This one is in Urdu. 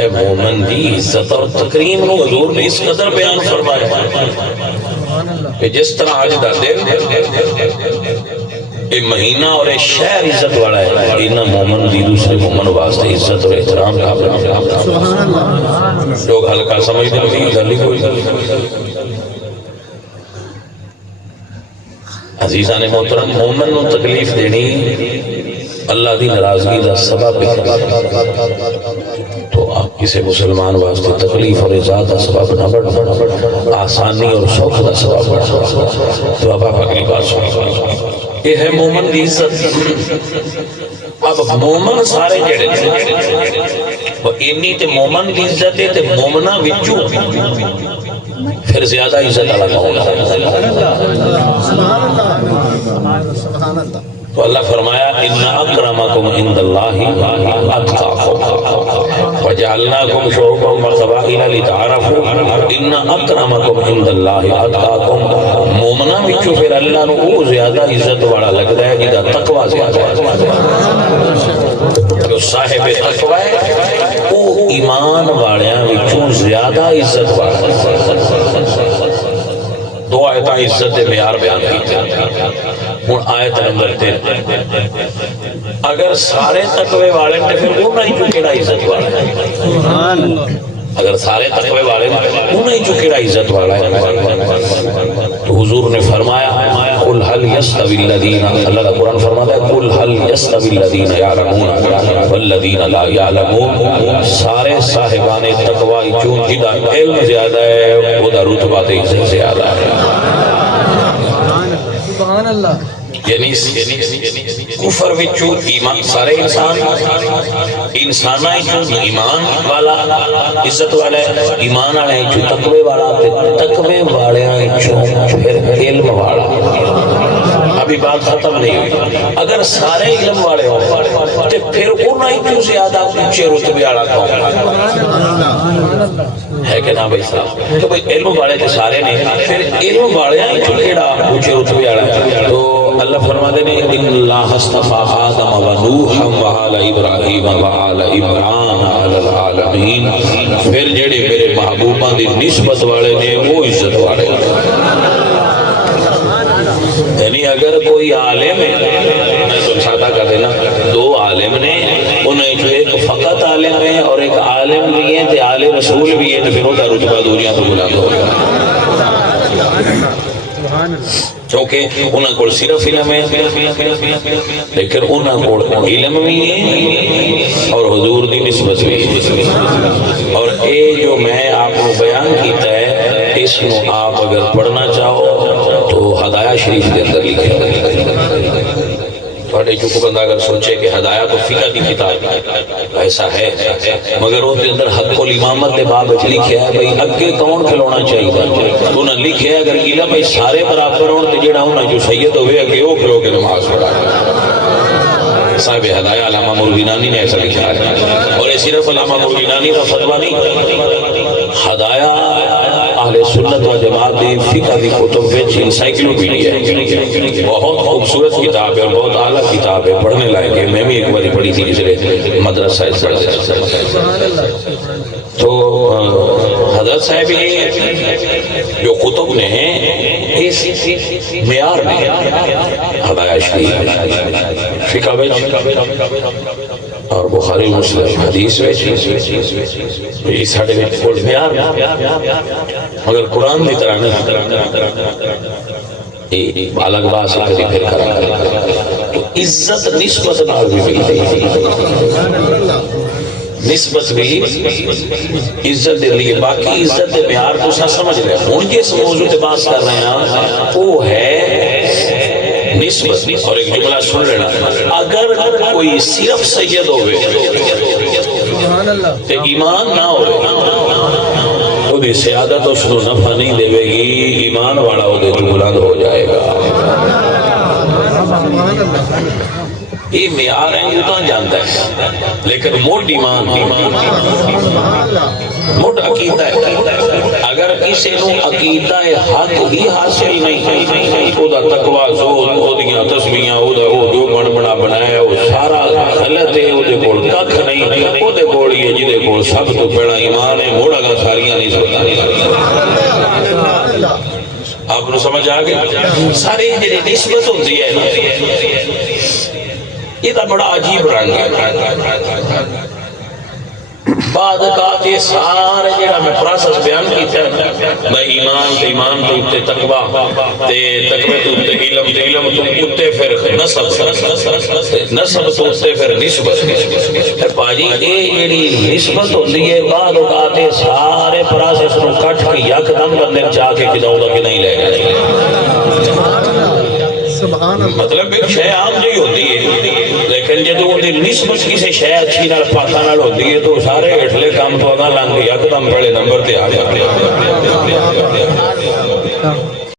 ہے مومن دی عزت اور تکریم نو حضور نے اس قدر بیان فرمایا کہ جس طرح آج دا دن یہ مہینہ اور یہ شہر عزت والا ہے، اینا مومن دی دوسرے مومن واسطے عزت اور احترام کا لوگ ہلکا سمجھتے ہیں گلی کوئی عزیزان محترم، مومن نو تکلیف دینی اللہ دی ناراضگی دا سبب تو آپ کسی مسلمان واسطے تکلیف اور ایجاد دا سبب نہ بڑھنا، آسانی اور سوکھ دا سبب بڑھنا۔ تو اب آپ اگلی بات سنیں، یہ ہے مومن دی عزت۔ اب مومن سارے جڑے وہ انی تے مومن دی عزت ہے تے مومنہ وچوں پھر زیادہ عزت والا کون ہے؟ تو اللہ فرمایا ان اکرمکم عند اللہ اتقاکم وجعلناکم شعوبا وقبائل لتعارفوا ان اکرمکم عند اللہ اتقاکم۔ مومنہ وچوں پھر اللہ نو وہ زیادہ عزت والا لگتا ہے جدا تقوی زیادہ ہے، جو صاحب تقوی ہے وہ ایمان والیاں وچوں زیادہ عزت والا ہے۔ دو آیتاں عزت دے معیار بیان کیتے ہوں۔ آیت نمبر 3، اگر سارے تقوی والے نے پھر وہ نہیں جو کیڑا عزت والا ہے، اگر سارے تقوی والے وہ نہیں جو کیڑا عزت والا ہے تو حضور نے فرمایا قل هل يستوي الذين، اللہ کا قرآن فرماتا ہے قل هل يستوي الذين يعلمون والذين لا يعلمون۔ سارے صاحبان تقوی چون جدا علم زیادہ ہے وہ دا رتبہ تے عزت زیادہ ہے۔ سبحان اللہ۔ یعنی کفر وچوں ایمان، سارے انساناں وچوں ایمان والا عزت والا ہے، ایمان والے وچوں تقوی والا، تقوی والےاں وچوں پھر علم والا۔ ابھی بات ختم نہیں ہوئی، اگر سارے علم والے ہوں تو پھر انہاں وچوں زیادہ اونچے رتبے والا کون ہے کہ نہ بھائی صاحب؟ تو بھائی علم والے تو سارے نہیں، پھر علم والیاں وچوں کیڑا اونچے رتبے والا ہے؟ تو اللہ فرماتے ہیں ان اللہ اصطفیٰ آدم و نوحا و آل ابراہیم و آل عمران علی العالمین۔ پھر جڑے میرے محبوبہ دی نسبت والے نے وہ عزت والے۔ یعنی اگر کوئی عالم ہے، میں تو سادہ کر دینا، دو عالم نے، انہیں جو ایک فقط عالم ہے اور ایک عالم بھی ہے تو عالم رسول بھی ہے، تو پھر ہوتا رتبہ دوریاں تو بلند ہو گیا، کیونکہ انہوں کو صرف علم ہے لیکن انہوں کو علم بھی ہے اور حضور دی نسبت بھی ہے۔ اور اے جو میں آپ کو بیان کیتا ہے، اس کو آپ اگر پڑھنا چاہو تو ہدایہ شریف کے اندر لکھے۔ تھوڑے جو کو بندہ اگر سوچے کہ ہدایہ تو فقہ دی کتاب ایسا ہے، مگر وہ کے اندر حق الامامت دے باب لکھیا ہے بھئی اگے کون کھلونا چاہیے، انہوں نے لکھیا ہے اگر علم بھئی سارے برابر ہون تے جڑا انہاں جو سید ہوئے اگے وہ کھلو کے نماز پڑھا۔ صاحب ہدایہ علامہ مرغینانی نے ایسا لکھا ہے، اور یہ صرف علامہ مرغینانی کا فتویٰ نہیں، ہدایہ اہل سنت و جماعت دی فقہ دی کتب وچ انسائکلوپیڈیا ہے، بہت خوبصورت کتاب ہے اور بہت اعلیٰ کتاب ہے، پڑھنے لائق ہے۔ میں بھی ایک باری پڑھی تھی پچھلے مدرسہ تو حضرت صاحب یہ جو کتب نے اس معیار میں ہدایہ شریف فقہ اور بخاری مسلم حدیث یہ ساڑھے کوئی معیار مگر قرآن دی طرح نہیں، یہ الگ بات سے کبھی پھر کرا تو عزت نسبت نال بھی ملتی ہے، نسبت بھی عزت دے لیے، باقی عزت دے معیار کو سمجھ لیں۔ ہن جس موضوع تے بات کر رہے ہیں وہ ہے نسبت، اور ایک جملہ سن لینا، اگر کوئی صرف سید ہوئے تے ایمان نہ ہوئے وہ دی سیادت اس کو نفع نہیں دے گی، ایمان والا وہ دے تو بلند ہو جائے گا۔ یہ معیار ہے، یہ تو جانتا ہے، لیکن موٹ ایمان موٹ عقیدہ ہے۔ اگر کسی نو عقیدہ حق ہی حاصل نہیں، او دا تقوی زود، او دیاں تسبیحاں، او دا جو بن بنا بنایا وہ سارا غلط ہے وہ دے کول ککھ نہیں وہ دے کول یہ جی دے کول سب تو پہلا ایمان ہے موڑا گا ساریاں نہیں سکتا آپ نے سمجھ آگے ساری جی نسبت ہوتی ہے یہ تو بڑا عجیب رنگ ہے بعد کہتے سارے جڑا میں پروسیس بیان کیتا میں ایمان تے تقوی تے تقوی تے علم تے پھر نسب تو تے پھر نسبت پاجی اے جڑی نسبت ہوندی ہے بعد کہتے سارے پروسیس نو کٹ کے یکدم بندے جا کے کداؤں دا کہ نہیں لے گا مطلب ایک شے عام جی ہوتی ہے لیکن جدو وہ نسبت کسی شے اچھی نال پاکا نال ہوتی ہے تو سارے اٹھلے کام تو اگا لانگ یکدم بڑے نمبر تے آ جاتے ہیں